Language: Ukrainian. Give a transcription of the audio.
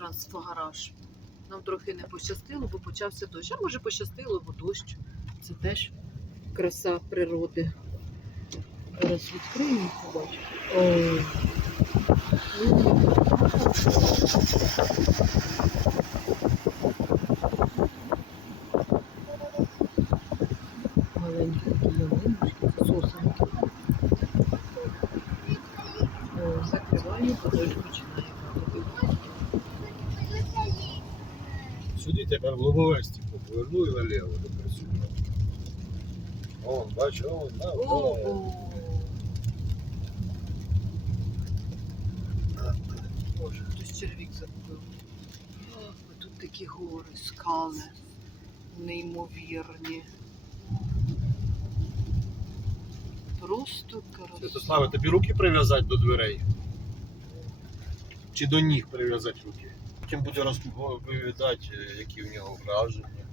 трансфогараж. Нам трохи не пощастило, бо почався дощ. А може пощастило, бо дощ. Це теж краса природи. Зараз відкриємо, побачимо. Маленькі ялиночки, сосенки. О, Закриваю, а Сюди тепер в лобове стекло поверну і наліво до присутнього. Вон, бачу, вон, на, вон. Боже, хтось червік загубив. Ох, Тут такі гори, скали неймовірні. Просто краса. Святославе, тобі руки прив'язати до дверей? Чи до ніг прив'язати руки? Потім буде розповідати, які в нього враження.